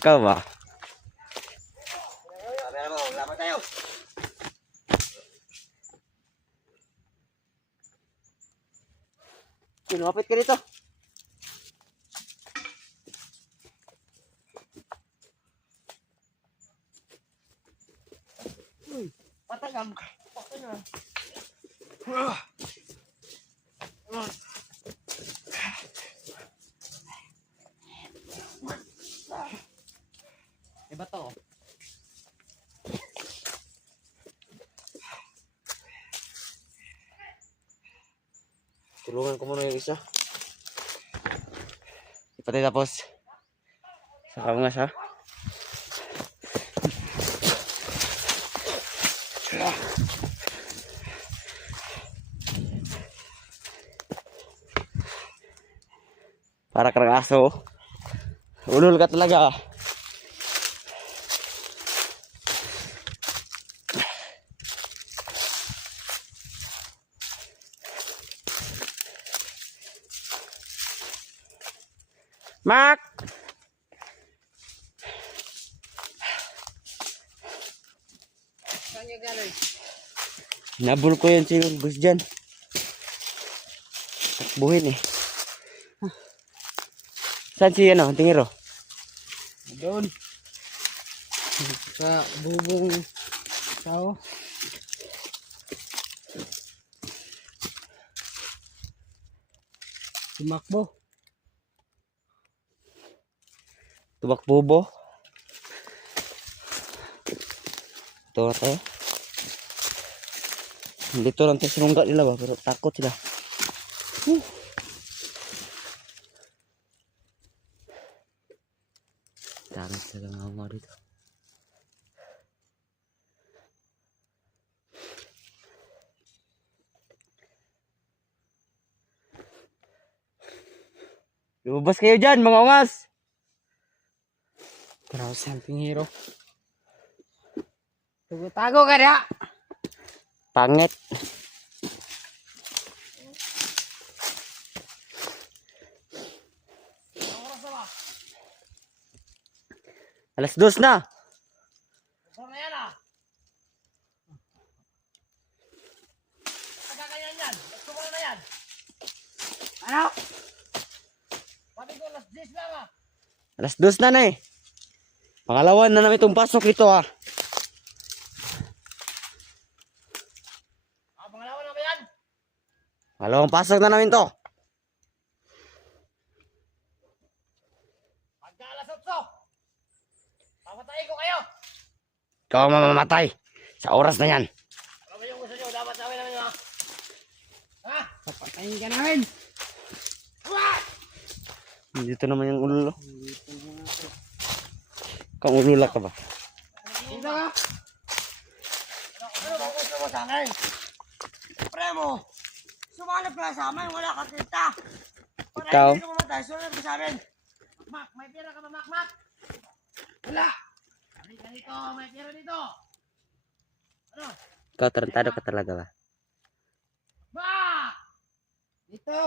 Ikaw ba? Laban tayo. Lumapit ka dito. Patagam. Patagam. Iba to. Tulungan ko muna yung isa. Ipatay tapos. Saka mo nga siya. Para kang aso. Ulul ka talaga. Mark! Saan niya galing? Nabul ko yun si Gus dyan. Takbuhin eh. Saan si tingiro? Doon. Sa bubong tao. Tumakbo. Tubak-bubo. Ito tayo. Dito lang tayo sinunggat nila ba, pero takot sila. Dami sila nga dito. Lumabas kayo dyan, mga ungas! Pero samping hero. Tago ka na! Pangit. Alas 2 na. Saan na yan ah? Pagkakanyan yan. Nagsumal na yan. Ano? Pati ko alas 10 lang ah. Alas 2 na eh. Pangalawan na namin itong pasok ito ah. Pangalawan na ba yan? Pangalawang pasok na namin to. Pagka alas 8. Papatayin ko kayo. Ikaw ang mamamatay. Sa oras na yan. Ano ba yung gusto nyo? Dapat sabi namin ha? Ha? Papatayin ka namin. What? Dito naman yung ulo. Kang ulula ka ba? Dito ka? Ano ba gusto mo sa akin? Premo, sumanap ka sa amin. Wala ka kita. Para Ikaw? hindi ka mamatay. Sumanap ka sa amin. Mak, may pera ka ba, Mak? Wala. Halika dito. May pera dito. Ano? Ikaw tarantado ka talaga ba? Mak! Dito.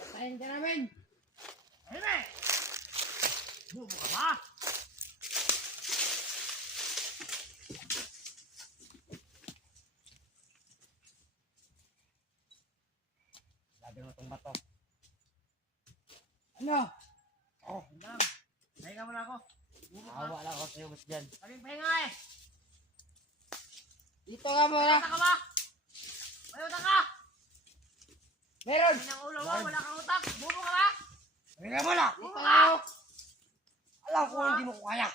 Patayin ka namin. Ayun eh. Bubo ka ba? Sabi mo itong bato. Ano? Oh, lang. Pahinga mo na ako. Awa lang ako sa'yo mas dyan. Sabing pahinga eh. Dito ka muna. Mayroon ka ba? Mayroon ka? Meron. Ang ulo mo, wala kang utak. Bubo ka ba? Pahinga mo na. Bubo ka. Alam ko hindi mo ko kaya.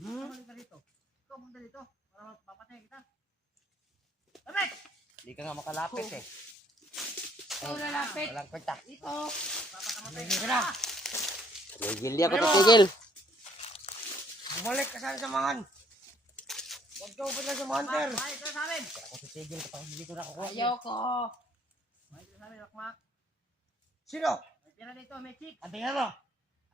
Bumalik ka dito. Ikaw punta dito. Para papatay kita. Damit! Hindi ka nga makalapit eh. Ikaw lalapit. Walang kwenta. Dito. Papakamatay ka na. Tigil di ako titigil. Bumalik ka sa samahan. Huwag ka upat na sa hunter. Ay, ito sa amin. Ako titigil kapag hindi ko nakukuha. Ayaw ko. Ay, ito sa amin, Makmak. Sino? May pera dito, may chick. Antingnan mo.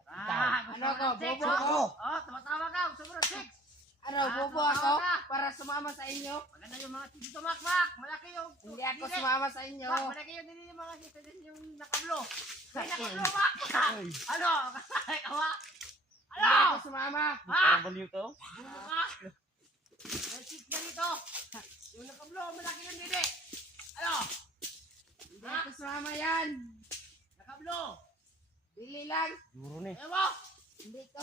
Ano ko? Bobo ako? Oh, tama-tama ka. Gusto mo ng chicks? Ano, bobo ako? Para sumama sa inyo? Maganda yung mga chicks dito, Makmak. Malaki yung... Hindi ako sumama sa inyo. Malaki yung din yung mga chicks din yung nakablo. May nakablo, Makmak. Ano? Kawa? Ano? Hindi ako sumama. Parang baliw to. Bobo ka? May chicks na dito. Yung nakablo, malaki yung didi. Ano? Hindi ako sumama yan. Nakablo. Bili lang. Duro na eh. Ewo! Hindi ko.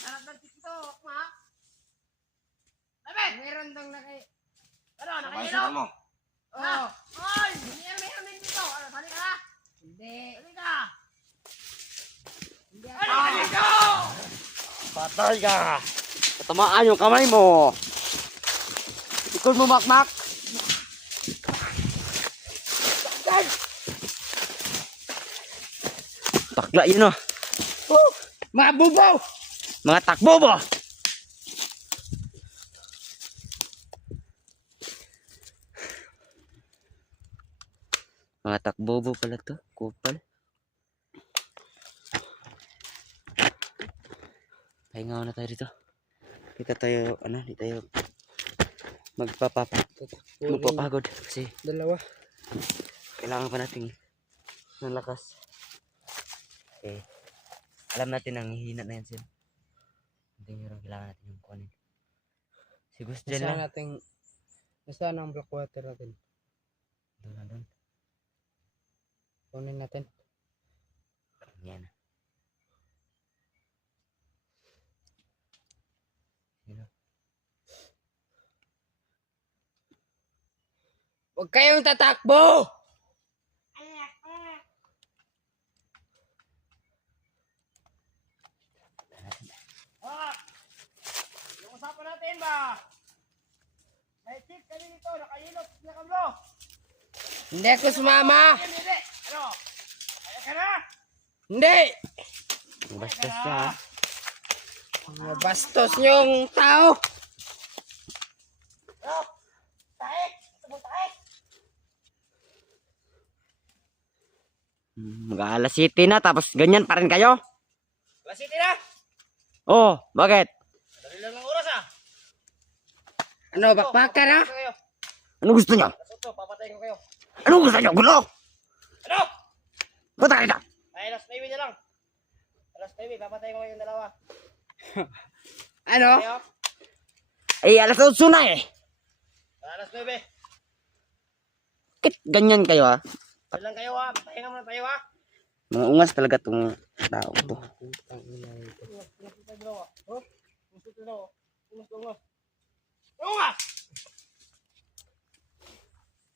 Sarap ng chicks ito, Makmak. Meron dong ano, nakahilo? mo. Oo. Oy! Meron din dito. Ano, sali ka na? Hindi. Sali ka. Hindi ako. Ano, dito? Patay ka. Katamaan yung kamay mo. Ikot mo, Makmak. Takla yun oh. Mga bubaw! Mga takbobo. Mga takbobo pala to. Kupal. Pahinga na tayo dito. Hindi tayo magpapagod kasi Dalawa. kailangan pa natin ng lakas. Eh, alam natin ang hihina na yan sila. Hindi nyo kailangan natin yung kunin. Si Gus dyan lang. Nasaan ang black water natin? Doon na doon. Kunin natin. Yan. Sino? Huwag kayong tatakbo! Yung usapan natin ba? May chick kami dito, nakahilot, nakablo. Hindi ako sumama. Hindi. Ano? Kaya ka na? Hindi. Bastos siya ha. Mga bastos yung tao. Ano? Tae? Gusto mo tae? Mag-aalas 7 na tapos ganyan pa rin kayo? Alas 7 na? Oh, bakit? Dali lang ng oras ah. Ano, bakbakan ha? Ano gusto niyo? Ito, papatayin ko kayo. Ano gusto niyo? Gulo? Ano? Punta kayo na. Ay, alas 9 na lang. Alas 9, papatayin ko yung dalawa. Ano? Kayo? Eh, alas 8 na eh. Alas 9. Bakit ganyan kayo ha? Dali lang kayo ha. Patayin muna tayo ha. Mga ungas talaga itong tao to.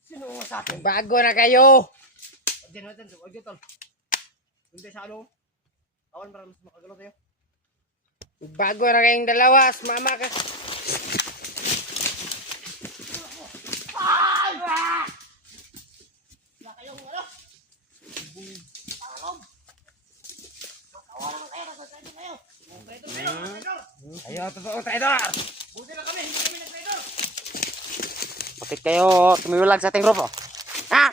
Sino sa atin? Bago na kayo. Wag dyan tol. Hindi sa ano. Awan para mas makagalaw tayo. Bago na kayong dalawa. Mama ka. Wala kayong ano? Pangalog. Makawa naman kayo. Nasa-traidor kayo. Traidor. Ayo, totoo, traidor! Buti lang kami. Hindi kami nag-traidor. Bakit kayo tumiwalag sa ating grupo? Ha?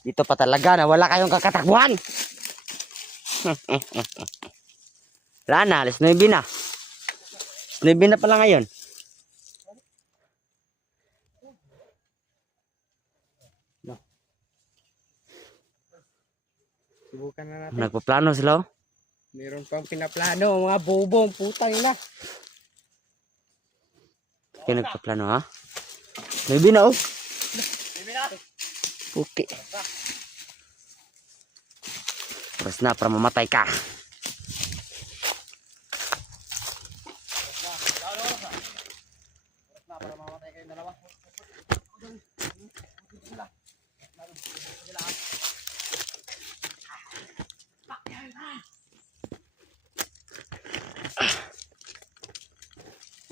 Dito pa talaga na wala kayong kakatakbuhan. Wala na, alas 9 na. Alas 9 na pala ngayon. Subukan na natin. Nagpaplano sila oh. Meron pang pinaplano. Mga bobong putang ina. Kayo nagpaplano ha? 9 na oh. Okay. Oras na para mamatay ka. Para mamatay kayong dalawa.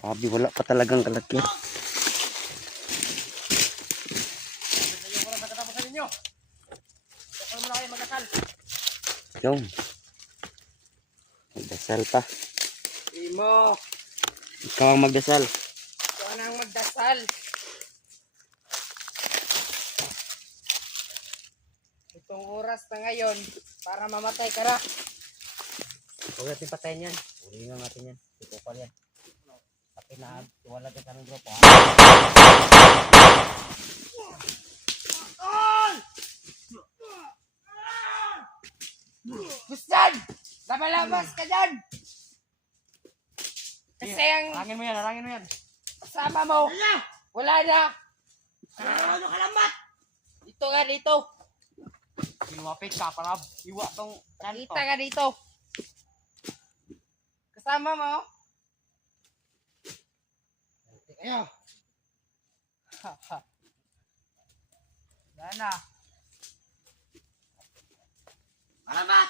Abi, wala pa talagang kalakyan. Ayoko na sa katapusan ninyo. Huwag mo na kayo magkasal. Yung. Magdasal pa. Imo. Ikaw ang magdasal. Ikaw na ang magdasal. oras na ngayon para mamatay ka na. Huwag natin patayin yan. Uli lang natin yan. Tukupal yan. Tapi na, wala ka sa aming grupo ha. Gusto! Labalabas ka dyan! Kasi ang Harangin mo yan, harangin mo yan. kasama mo, wala na! Ano kalambat? Dito nga dito! Iwapit ka, parab. Iwa tong Kita ka dito! Kasama mo? Ayo! Wala na! Kalambat!